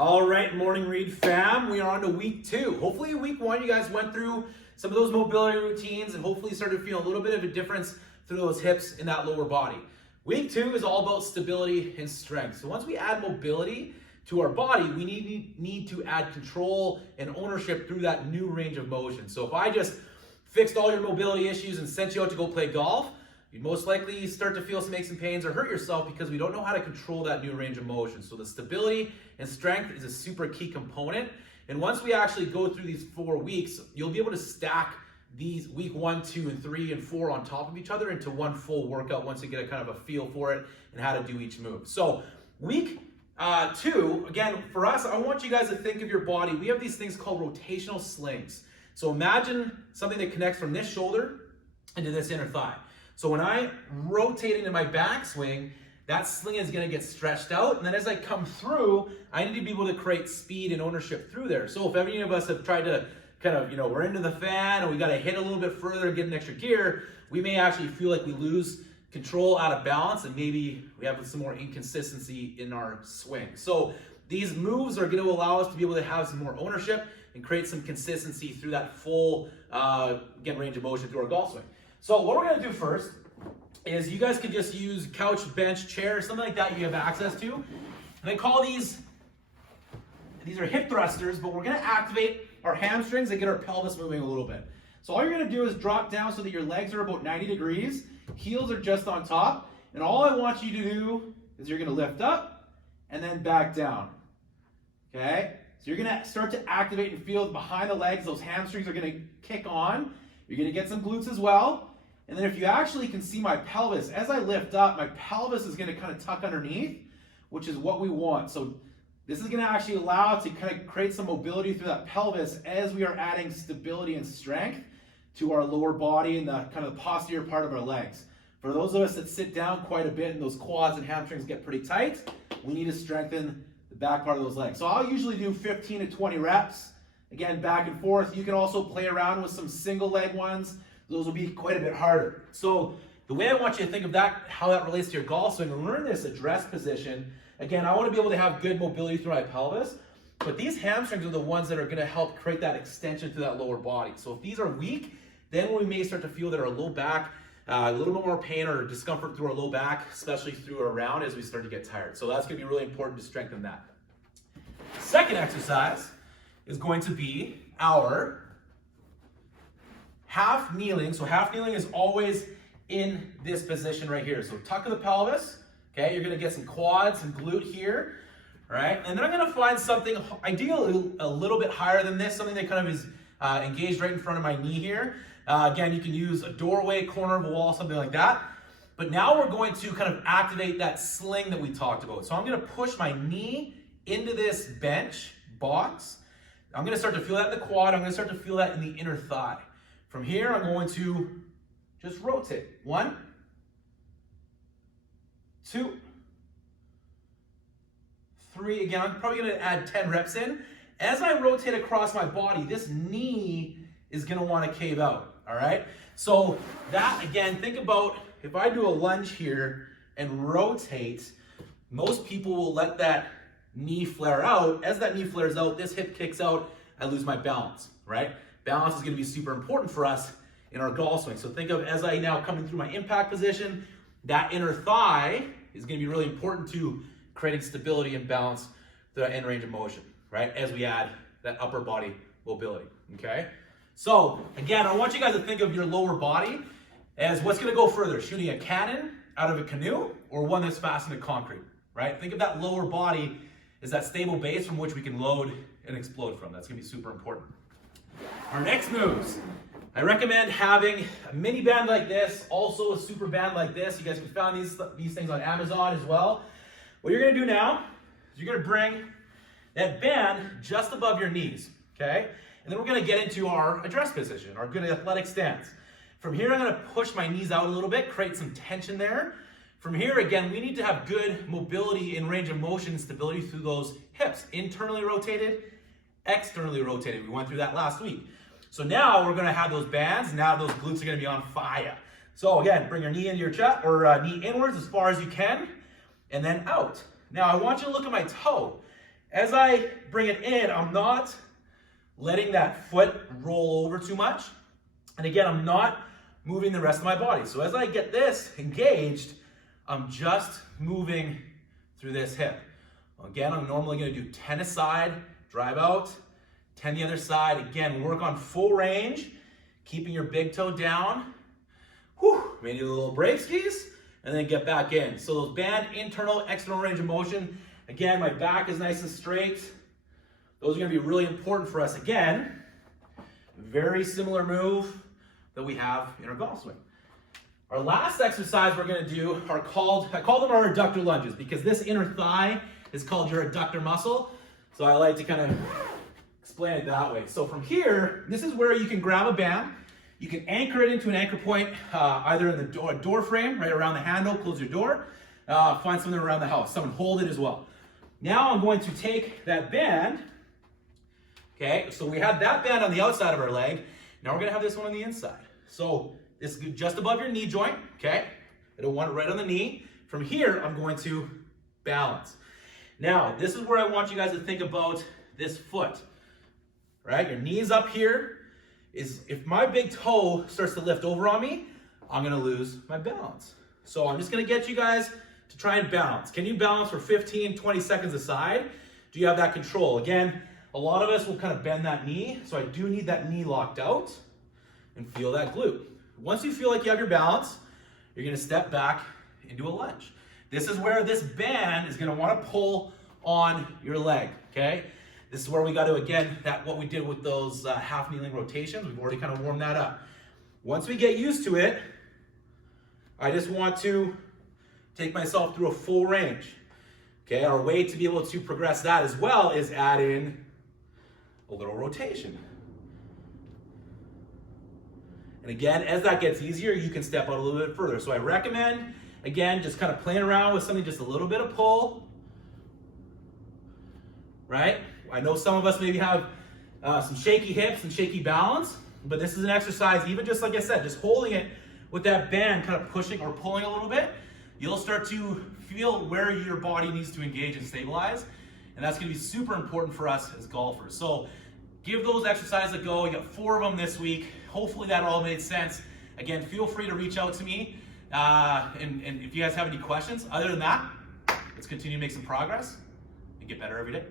All right, Morning Read fam, we are on to week 2. Hopefully week 1 you guys went through some of those mobility routines and hopefully started feeling a little bit of a difference through those hips in that lower body. Week 2 is all about stability and strength. So once we add mobility to our body, we need to add control and ownership through that new range of motion. So if I just fixed all your mobility issues and sent you out to go play golf, you'd most likely start to feel some aches and pains or hurt yourself because we don't know how to control that new range of motion. So the stability and strength is a super key component. And once we actually go through these 4 weeks, you'll be able to stack these week 1, 2, and 3, and 4 on top of each other into one full workout once you get a kind of a feel for it and how to do each move. So week 2, again, for us, I want you guys to think of your body. We have these things called rotational slings. So imagine something that connects from this shoulder into this inner thigh. So when I rotate into my backswing, that sling is going to get stretched out. And then as I come through, I need to be able to create speed and ownership through there. So if any of us have tried to kind of, we're into the fan and we got to hit a little bit further and get an extra gear, we may actually feel like we lose control, out of balance, and maybe we have some more inconsistency in our swing. So these moves are going to allow us to be able to have some more ownership and create some consistency through that full, range of motion through our golf swing. So what we're going to do first is you guys can just use couch, bench, chair, something like that you have access to. And I call these are hip thrusters, but we're going to activate our hamstrings and get our pelvis moving a little bit. So all you're going to do is drop down so that your legs are about 90 degrees, heels are just on top, and all I want you to do is you're going to lift up and then back down. Okay? So you're going to start to activate and feel behind the legs. Those hamstrings are going to kick on. You're going to get some glutes as well. And then if you actually can see my pelvis, as I lift up, my pelvis is going to kind of tuck underneath, which is what we want. So this is going to actually allow it to kind of create some mobility through that pelvis as we are adding stability and strength to our lower body and the kind of the posterior part of our legs. For those of us that sit down quite a bit and those quads and hamstrings get pretty tight, we need to strengthen the back part of those legs. So I'll usually do 15 to 20 reps. Again, back and forth. You can also play around with some single leg ones. Those will be quite a bit harder. So the way I want you to think of that, how that relates to your golf swing, when we're in this address position, again, I want to be able to have good mobility through my pelvis, but these hamstrings are the ones that are going to help create that extension to that lower body. So if these are weak, then we may start to feel that our low back, a little bit more pain or discomfort through our low back, especially through our round as we start to get tired. So that's going to be really important to strengthen that. Second exercise is going to be our half kneeling. So half kneeling is always in this position right here. So tuck of the pelvis. Okay, you're going to get some quads and glute here. All right, and then I'm going to find something ideally a little bit higher than this, something that kind of is engaged right in front of my knee here. Again, you can use a doorway, corner of a wall, something like that. But now we're going to kind of activate that sling that we talked about. So I'm going to push my knee into this bench box. I'm going to start to feel that in the quad. I'm going to start to feel that in the inner thigh. From here, I'm going to just rotate. 1, 2, 3. Again, I'm probably going to add 10 reps in. As I rotate across my body, this knee is going to want to cave out. All right? So that, again, think about if I do a lunge here and rotate, most people will let that knee flare out. As that knee flares out, this hip kicks out, I lose my balance, right? Balance is going to be super important for us in our golf swing. So think of as I now coming through my impact position, that inner thigh is going to be really important to creating stability and balance through that end range of motion, right? As we add that upper body mobility, okay? So again, I want you guys to think of your lower body as what's going to go further, shooting a cannon out of a canoe or one that's fastened to concrete, right? Think of that lower body as that stable base from which we can load and explode from. That's going to be super important. Our next moves. I recommend having a mini band like this, also a super band like this. You guys can find these things on Amazon as well. What you're going to do now is you're going to bring that band just above your knees, okay? And then we're going to get into our address position, our good athletic stance. From here, I'm going to push my knees out a little bit, create some tension there. From here, again, we need to have good mobility in range of motion, stability through those hips. Internally rotated, externally rotated. We went through that last week. So now we're going to have those bands. Now those glutes are going to be on fire. So again, bring your knee into your chest or knee inwards as far as you can, and then out. Now I want you to look at my toe. As I bring it in, I'm not letting that foot roll over too much. And again, I'm not moving the rest of my body. So as I get this engaged, I'm just moving through this hip. Again, I'm normally going to do 10 aside, drive out, 10 the other side. Again, work on full range, keeping your big toe down. Whew, maybe a little break skis, and then get back in. So those band internal, external range of motion. Again, my back is nice and straight. Those are going to be really important for us. Again, very similar move that we have in our golf swing. Our last exercise we're going to do are I call them our adductor lunges, because this inner thigh is called your adductor muscle. So I like to kind of explain it that way. So from here, this is where you can grab a band. You can anchor it into an anchor point, either in the door frame, right around the handle, close your door. Find something around the house. Someone hold it as well. Now I'm going to take that band. Okay, so we have that band on the outside of our leg. Now we're going to have this one on the inside. So this is just above your knee joint, okay? I don't want it right on the knee. From here, I'm going to balance. Now, this is where I want you guys to think about this foot, right? Your knee's up here. If my big toe starts to lift over on me, I'm going to lose my balance. So I'm just going to get you guys to try and balance. Can you balance for 15, 20 seconds aside? Do you have that control? Again, a lot of us will kind of bend that knee, so I do need that knee locked out and feel that glute. Once you feel like you have your balance, you're going to step back into a lunge. This is where this band is going to want to pull on your leg, okay? This is where we got to, again, what we did with those half kneeling rotations. We've already kind of warmed that up. Once we get used to it, I just want to take myself through a full range. Okay, our way to be able to progress that as well is add in a little rotation. And again, as that gets easier, you can step out a little bit further. So I recommend, again, just kind of playing around with something, just a little bit of pull, right? I know some of us maybe have some shaky hips and shaky balance, but this is an exercise, even just like I said, just holding it with that band, kind of pushing or pulling a little bit, you'll start to feel where your body needs to engage and stabilize. And that's going to be super important for us as golfers. So give those exercises a go. You got 4 of them this week. Hopefully that all made sense. Again, feel free to reach out to me. And if you guys have any questions, other than that, let's continue to make some progress and get better every day.